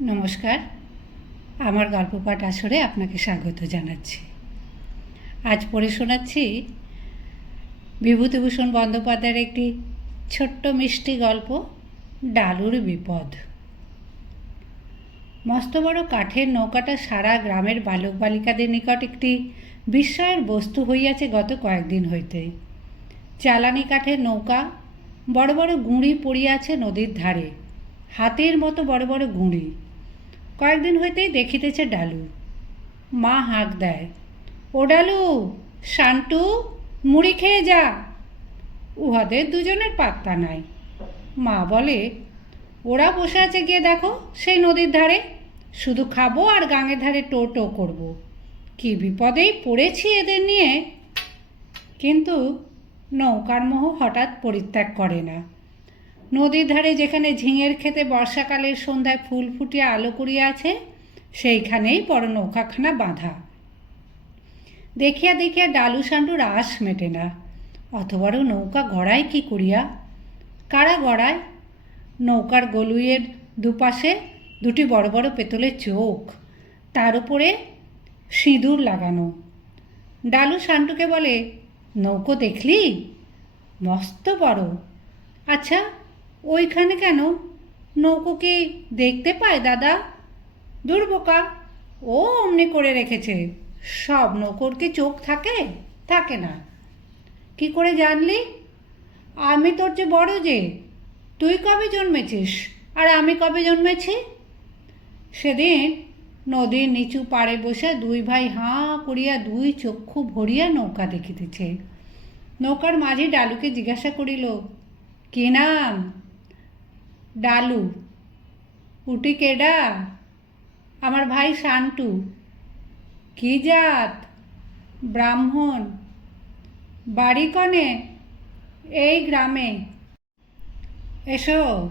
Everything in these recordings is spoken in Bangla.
নমস্কার। আমার গল্প পাঠ আসরে আপনাকে স্বাগত জানাচ্ছি। আজ পড়ে শোনাচ্ছি বিভূতিভূষণ বন্দ্যোপাধ্যায়ের একটি ছোট্ট মিষ্টি গল্প, ডালুর বিপদ। মস্ত বড় কাঠের নৌকাটা সারা গ্রামের বালক বালিকাদের নিকট একটি বিস্ময়ের বস্তু হইয়াছে গত কয়েকদিন হইতে। চালানি কাঠের নৌকা, বড় বড় গুঁড়ি পড়িয়াছে নদীর ধারে। হাতের মতো বড় বড় গুঁড়ি। কয়েকদিন হইতেই দেখিতেছে ডালু। মা হাঁক দেয়, ও ডালু শান্টু মুড়ি খেয়ে যা। উহাদের দুজনের পাত্তা নাই। মা বলে, ওরা বসে আছে গিয়ে দেখো, সেই নদীর ধারে। শুধু খাব আর গাঙের ধারে টো টো করব। কি বিপদেই পড়েছি এদের নিয়ে? কিন্তু নৌকার মোহ হঠাৎ পরিত্যাগ করে না। নদীর ধারে যেখানে ঝিঙের খেতে বর্ষাকালের সন্ধ্যায় ফুল ফুটিয়ে আলো করিয়া আছে, সেইখানেই বড় নৌকাখানা বাঁধা। দেখিয়া দেখিয়া ডালু সান্ডুর আশ মেটে না অত বড় নৌকা গড়ায় কি করিয়া কারা গড়ায়? নৌকার গলুইয়ের দুপাশে দুটি বড় বড় পেতলের চোখ, তার উপরে সিঁদুর লাগানো। ডালু শান্টুকে বলে, নৌকো দেখলি? মস্ত বড়। আচ্ছা ওইখানে কেন? নৌকো কি দেখতে পায়, দাদা? দুর্বোকা ও অমনি করে রেখেছে। সব নৌকোর কি চোখ থাকে? থাকে না। কি করে জানলি? আমি তোর যে বড় যে, তুই কবে জন্মেছিস? আর আমি কবে জন্মেছি? সেদিন নদীর নিচু পাড়ে বসে দুই ভাই হাঁ করিয়া দুই চক্ষু ভরিয়া নৌকা দেখিতেছে। নৌকার মাঝে ডালুকে জিজ্ঞাসা করিল, কি নাম? ডালু উটি কেডা, আমার ভাই শান্টু, কি জাত, ব্রাহ্মণ, বাড়ি কনে, এই গ্রামে। এসো,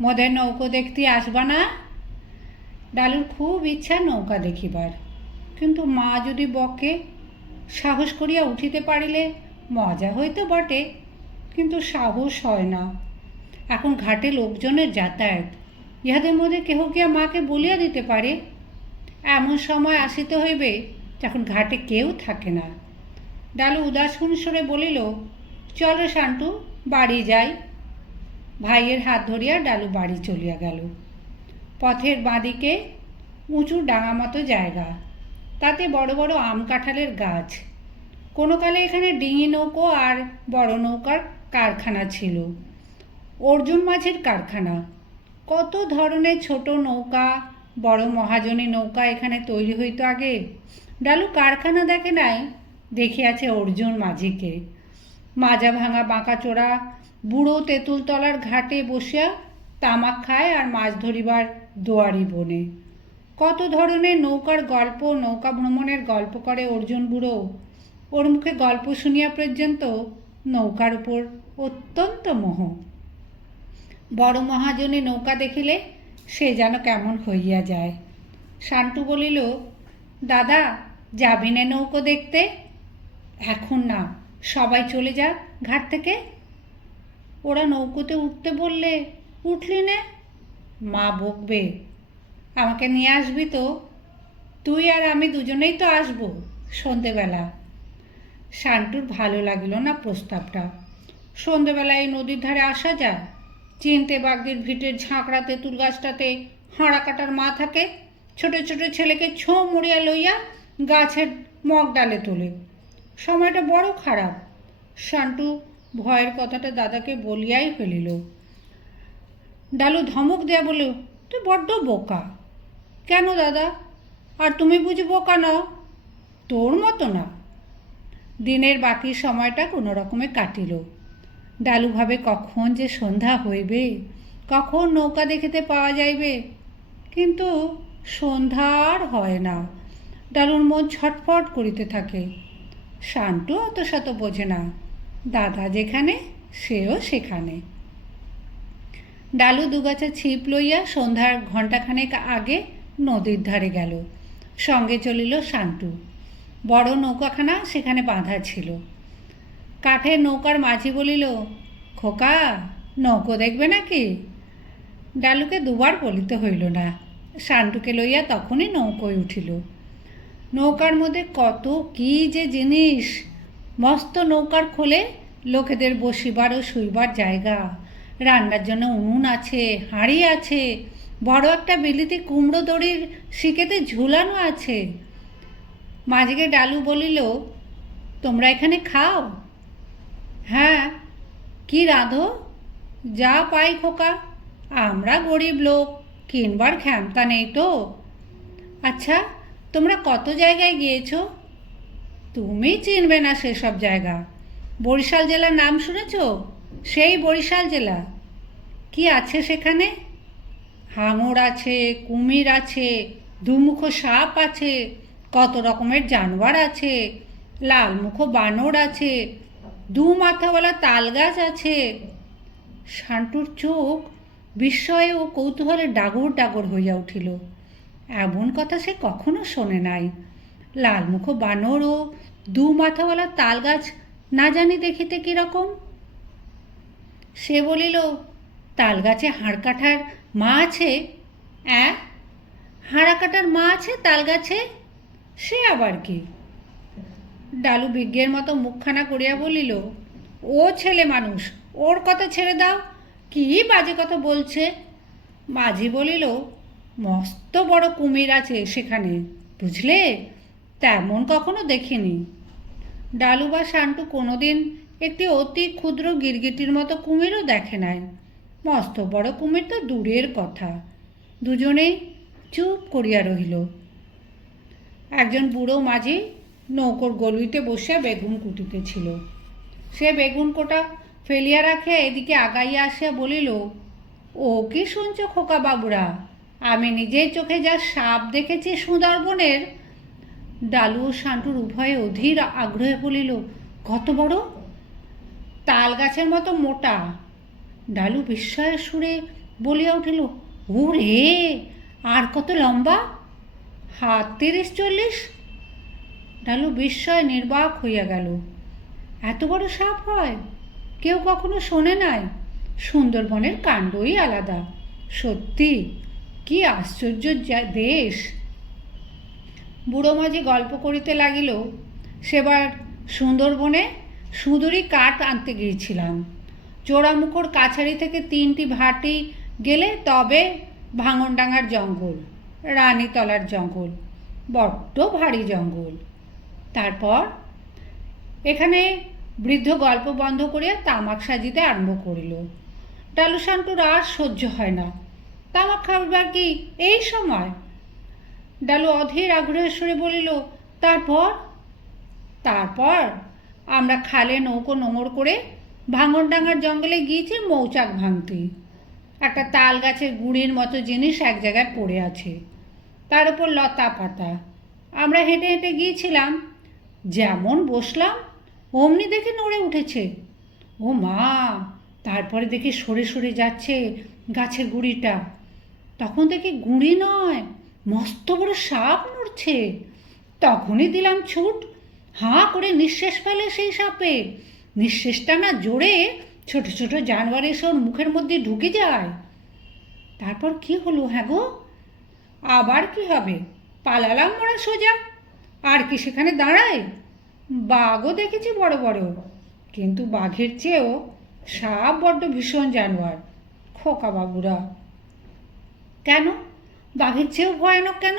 মোদের নৌকো দেখতে আসবা না? ডালুর খুব ইচ্ছা নৌকা দেখিবার। কিন্তু মা যদি বকে, সাহস করিয়া উঠিতে পারিলে মজা হইতো বটে, কিন্তু সাহস হয় না। এখন ঘাটে লোকজনের যাতায়াত। ইহাদের মধ্যে কেহ গিয়া মাকে বলিয়া দিতে পারে? এমন সময় আসিতে হইবে যখন ঘাটে কেউ থাকে না। ডালু উদাসীন স্বরে বলিল, চলো শান্টু বাড়ি যাই। ভাইয়ের হাত ধরিয়া ডালু বাড়ি চলিয়া গেল। পথের বাঁদিকে উঁচু ডাঙা মতো জায়গা। তাতে বড় বড় আম কাঁঠালের গাছ। কোনো কালে এখানে ডিঙি নৌকো আর বড় নৌকার কারখানা ছিল। অর্জুন মাছের কারখানা। কত ধরনের ছোট নৌকা, বড় মহাজনী নৌকা এখানে তৈরি হইত আগে? ডালু কারখানা দেখে নাই, দেখিয়াছে অর্জুন মাঝিকে। মাজা ভাঙা বাঁকা চোরা, বুড়ো তেঁতুলতলার ঘাটে বসিয়া তামাক খায় আর মাছ ধরিবার দোয়ারি বনে। কত ধরনের নৌকার গল্প, নৌকা ভ্রমণের গল্প করে অর্জুন বুড়ো। ওর মুখে গল্প শুনিয়া পর্যন্ত নৌকার উপর অত্যন্ত মোহ। বড় মহাজনে নৌকা দেখিলে সে যেন কেমন হইয়া যায়। শান্টু বলিল, দাদা, যাবি না নৌকো দেখতে? এখন না, সবাই চলে যাক ঘাট থেকে। ওরা নৌকোতে উঠতে বললে উঠলি নে? মা বকবে, আমাকে নিয়ে আসবি তো। তুই আর আমি দুজনেই তো আসব সন্ধেবেলা। শান্টুর ভালো লাগল না প্রস্তাবটা। সন্ধেবেলা এই নদীর ধারে আসা যায় চিনতে বাগদির ভিটের ঝাঁকড়া তেঁতুল গাছটাতে হাঁড়া কাটার মা থাকে, ছোট ছোট ছেলেকে ছোঁ মুড়িয়া লইয়া গাছের মগ ডালে তোলে। সময়টা বড় খারাপ। শান্টু ভয়ের কথাটা দাদাকে বলিয়াই ফেলিল। ডালু ধমক দেয়া বলে তুই বড্ড বোকা। কেন দাদা? আর তুমি বুঝি বোকা নাও? তোর মতো না। দিনের বাকি সময়টা কোনো রকমে কাটিল। ডালু ভাবে কখন যে সন্ধ্যা হইবে, কখন নৌকা দেখিতে পাওয়া যাইবে। কিন্তু সন্ধ্যা আর হয় না, ডালুর মন ছটফট করিতে থাকে। শান্টু অত শত বোঝে না, দাদা যেখানে, সেও সেখানে। ডালু দুগাছা ছিপ লইয়া সন্ধ্যার ঘণ্টাখানেক আগে নদীর ধারে গেল। সঙ্গে চলিল শান্তু। বড় নৌকাখানা সেখানে বাঁধা ছিল। কাঠের নৌকার মাঝি বলিল, খোকা, নৌকো দেখবে নাকি? ডালুকে দুবার বলিতে হইল না। শান্টুকে লইয়া তখনই নৌকোয় উঠিল। নৌকার মধ্যে কত কি যে জিনিস, মস্ত নৌকার খোলে লোকেদের বসিবার ও শুইবার জায়গা। রান্নার জন্য উনুন আছে, হাঁড়ি আছে, বড় একটা বিলিতি কুমড়ো দড়ির শিকেতে ঝুলানো আছে। মাঝিকে ডালু বলিল, তোমরা এখানে খাও? হ্যাঁ কি রাঁধো? যা পাই খোকা, আমরা গরিব লোক, কিনবার ক্ষমতা নেই তো। আচ্ছা তোমরা কত জায়গায় গিয়েছো? তুমি চিনবে না সেসব জায়গা। বরিশাল জেলার নাম শুনেছ? সেই বরিশাল জেলা। কি আছে সেখানে? হাঙর আছে, কুমির আছে, দুমুখো সাপ আছে, কত রকমের জানোয়ার আছে, লালমুখো বানর আছে দু মাথাওয়ালা তাল গাছ আছে। শান্টুর চোখ বিস্ময়ে ও কৌতূহলে ডাগর ডাগর হইয়া উঠিল। এমন কথা সে কখনো শোনে নাই। লালমুখ বানর ও দু মাথাওয়ালা তাল গাছ না জানি দেখিতে কীরকম সে বলিল তাল গাছে হাড় কাঠার মা আছে? অ্যাঁ? হাড়া কাটার মা আছে তাল গাছে সে আবার কি? ডালু বিজ্ঞের মতো মুখখানা করিয়া বলিল, ও ছেলে মানুষ, ওর কথা ছেড়ে দাও, কি বাজে কথা বলছে? মাঝি বলিল, মস্ত বড় কুমির আছে সেখানে, বুঝলে? তেমন কখনো দেখিনি। ডালু বা শান্টু কোনোদিন একটি অতি ক্ষুদ্র গিরগিটির মতো কুমিরও দেখে নাই। মস্ত বড় কুমির তো দূরের কথা। দুজনেই চুপ করিয়া রহিল। একজন বুড়ো মাঝি নৌকোর গলুইতে বসিয়া বেগুন কুটিতেছিল। সে বেগুন কোটা ফেলিয়া রাখিয়া এদিকে আগাইয়া আসিয়া বলিল, ও কি শুনছ খোকা বাবুরা? আমি নিজের চোখে যা সাপ দেখেছি সুন্দরবনের ডালু ও শান্টুর উভয়ে অধীর আগ্রহে বলিল, কত বড়? তাল গাছের মতো মোটা ডালু বিস্ময়ের সুরে বলিয়া উঠিল ও রে আর কত লম্বা? হাত তিরিশ চল্লিশ? ডালু বিস্ময় নির্বাক হইয়া গেল। এত বড় সাপ হয়? কেউ কখনো শোনে নাই? সুন্দরবনের কাণ্ডই আলাদা। সত্যি? কি আশ্চর্য দেশ! বুড়ো মাঝি গল্প করিতে লাগিল, সেবার সুন্দরবনে সুঁদুরি কাঠ আনতে গিয়েছিলাম। চোরামুখোর কাছারি থেকে তিনটি ভাটি গেলে তবে ভাঙনডাঙ্গার জঙ্গল, রানীতলার জঙ্গল, বড্ড ভারী জঙ্গল। তারপর এখানে বৃদ্ধ গল্প বন্ধ করিয়া তামাক সাজিতে আরম্ভ করিল। ডালু শান্তুর আর সহ্য হয় না। তামাক খাবার কি এই সময়? ডালু অধীর আগ্রহের সুরে বলিল, তারপর? তারপর আমরা খালে নৌকো নোঙর করে ভাঙনডাঙ্গার জঙ্গলে গিয়েছি মৌচাক ভাঙতে। একটা তাল গাছের গুড়ির মতো জিনিস এক জায়গায় পড়ে আছে। তার উপর লতা পাতা। আমরা হেঁটে হেঁটে গিয়েছিলাম যেমন বসলাম, অমনি দেখে নড়ে উঠেছে। ও মা, তারপরে দেখি সরে সরে যাচ্ছে গাছের গুঁড়িটা। তখন দেখি গুঁড়ি নয়, মস্ত বড় সাপ নড়ছে। তখনই দিলাম ছুট, হাঁ করে নিঃশ্বাস ফেলে সেই সাপে। নিঃশ্বাসটা না জোরে ছোট ছোট জানোয়ার এসে ওর মুখের মধ্যে ঢুকে যায়। তারপর কি হলো হ্যাঁ গো? আবার কি হবে? পালালাম মোড়া সোজা। আর কি সেখানে দাঁড়ায়? বাঘও দেখেছি বড় বড় কিন্তু বাঘের চেয়েও সাপ বড্ড ভীষণ জানোয়ার, খোকা বাবুরা। কেন? বাঘের চেয়েও ভয়ানক কেন?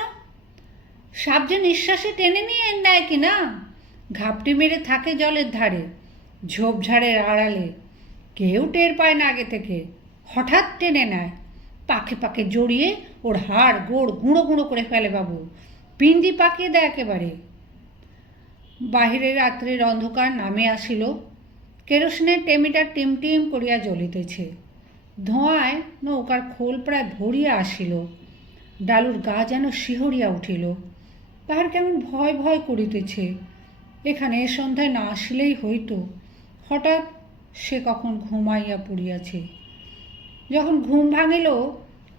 সাপ যে নিঃশ্বাসে টেনে নিয়ে নেয় কি না ঘাপটি মেরে থাকে জলের ধারে ঝোপঝাড়ের আড়ালে। কেউ টের পায় না আগে থেকে, হঠাৎ টেনে নেয়। পাখে পাখে জড়িয়ে ওর হাড় গোড় গুঁড়ো গুঁড়ো করে ফেলে বাবু। পিন্ডি পাকিয়ে দেয় একেবারে। বাহিরে রাত্রির অন্ধকার নামে আসিল। কেরোসিনের টেমিটা টিমটিম করিয়া জ্বলিতেছে। ধোঁয়ায় নৌকার খোল প্রায় ভরিয়া আসিল। ডালুর গা যেন শিহরিয়া উঠিল। তাহার কেমন ভয় ভয় করিতেছে। এখানে এ সন্ধ্যায় না আসিলেই হইতো। হঠাৎ সে কখন ঘুমাইয়া পড়িয়াছে। যখন ঘুম ভাঙিল,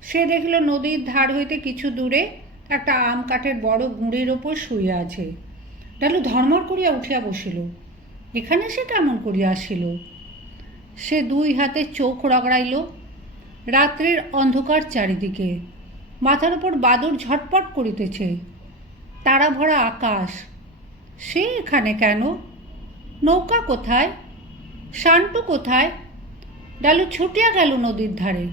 সে দেখিল নদীর ধার হইতে কিছু দূরে একটা আম কাঠের বড় গুঁড়ির ওপর শুইয়া আছে। ডালু ধর্মর করিয়া উঠিয়া বসিল। এখানে সে কেমন করিয়া আসিল? সে দুই হাতে চোখ রগড়াইল। রাত্রির অন্ধকার চারিদিকে। মাথার উপর বাদুর ঝটপট করিতেছে। তারা ভরা আকাশ। সে এখানে কেন? নৌকা কোথায়? শান্টু কোথায়? ডালু ছুটিয়া গেল নদীর ধারে।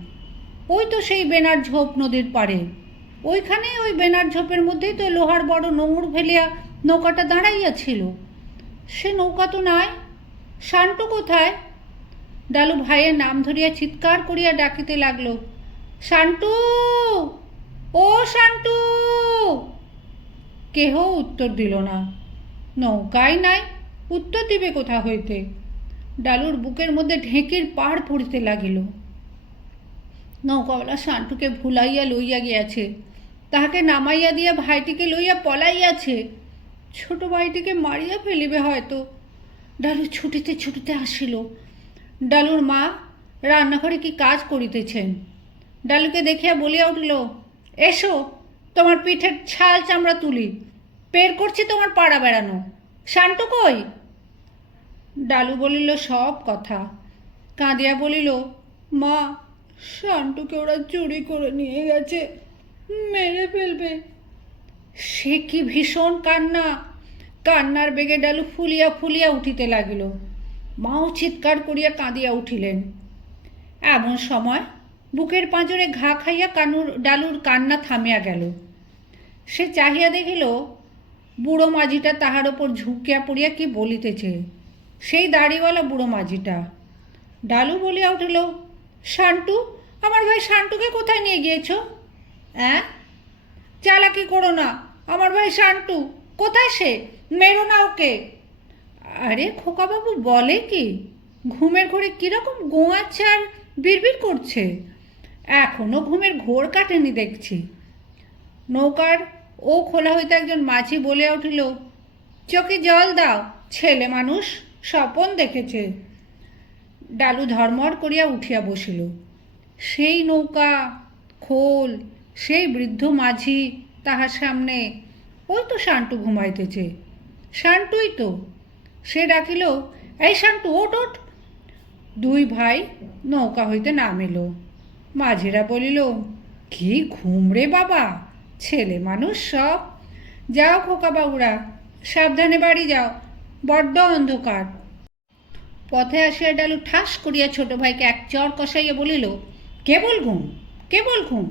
ওই তো সেই বেনার ঝোপ নদীর পাড়ে। ওইখানেই ওই বেনার ঝোপের মধ্যেই তো লোহার বড় নোঙর ফেলিয়া নৌকাটা দাঁড়াইয়াছিল। সে নৌকা তো নাই, শান্টু কোথায়? ডালু ভাইয়ের নাম ধরিয়া চিৎকার করিয়া ডাকিতে লাগল, শান্টু, ও শান্টু! কেহ উত্তর দিল না নৌকাই নাই, উত্তর দিবে কোথা হইতে? ডালুর বুকের মধ্যে ঢেঁকির পাড় পড়িতে লাগিল। নৌকাওয়ালা শান্টুকে ভুলাইয়া লইয়া গিয়াছে, তাহাকে নামাইয়া দিয়া ভাইটিকে লইয়া পলাইয়াছে। ছোট ভাইটিকে মারিয়া ফেলিবে হয়তো। ডালু ছুটিতে ছুটিতে আসিল। ডালুর মা রান্নাঘরে কি কাজ করিতেছেন? ডালুকে দেখিয়া বলিয়া উঠিল, এসো, তোমার পিঠের ছাল চামড়া তুলি। পের করছি তোমার পাড়া বেড়ানো। শান্টু কই? ডালু বলিল, সব কথা। কাঁদিয়া বলিল, মা শান্টুকে ওরা চুরি করে নিয়ে গেছে। মেরে ফেলবে। সে কি ভীষণ কান্না। কান্নার বেগে ডালু ফুলিয়া ফুলিয়া উঠিতে লাগিল। মাও চিৎকার করিয়া কাঁদিয়া উঠিলেন। এমন সময় বুকের পাঁজরে ঘা খাইয়া কানুর, ডালুর কান্না থামিয়া গেল। সে চাহিয়া দেখিল, বুড়ো মাঝিটা তাহার ওপর ঝুঁকিয়া পড়িয়া কি বলিতেছে। সেই দাড়িওয়ালা বুড়ো মাঝিটা। ডালু বলিয়া উঠিল, শান্টু, আমার ভাই শান্টুকে কোথায় নিয়ে গিয়েছ? অ্যাঁ? চালাকি করো না। আমার ভাই শান্টু, কোথায় সে? মেরো না ওকে। আরে খোকাবাবু, বলে কি? ঘুমের ঘোরে কীরকম গোয়াচ্ছে আর বিড়বিড় করছে? এখনও ঘুমের ঘোর কাটেনি দেখছি। নৌকার ও খোলা হইতে একজন মাঝি বলে উঠিল, চোখে জল দাও, ছেলে মানুষ স্বপন দেখেছে। ডালু ধর্মর করিয়া উঠিয়া বসিল। সেই নৌকা, খোল সেই বৃদ্ধ মাঝি তাহার সামনে, ওই তো শান্টু ঘুমাইতেছে। শান্টুই তো। সে ডাকিল, এই শান্টু ওট ওঠ। দুই ভাই নৌকা হইতে নামিল। মাঝিরা বলিল, কি ঘুম রে বাবা, ছেলে মানুষ সব। যাও খোকা বাবুরা, সাবধানে বাড়ি যাও, বড্ড অন্ধকার। পথে আসিয়া ডালু ঠাস করিয়া ছোট ভাইকে এক চর কষাইয়া বলিল, কেবল ঘুম কেবল ঘুম।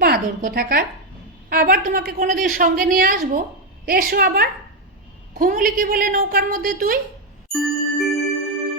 বাঁদর কোথাকার? আবার তোমাকে কোনো দিন সঙ্গে নিয়ে আসব? এসো আবার। ঘুমুলি কি বলে নৌকার মধ্যে তুই?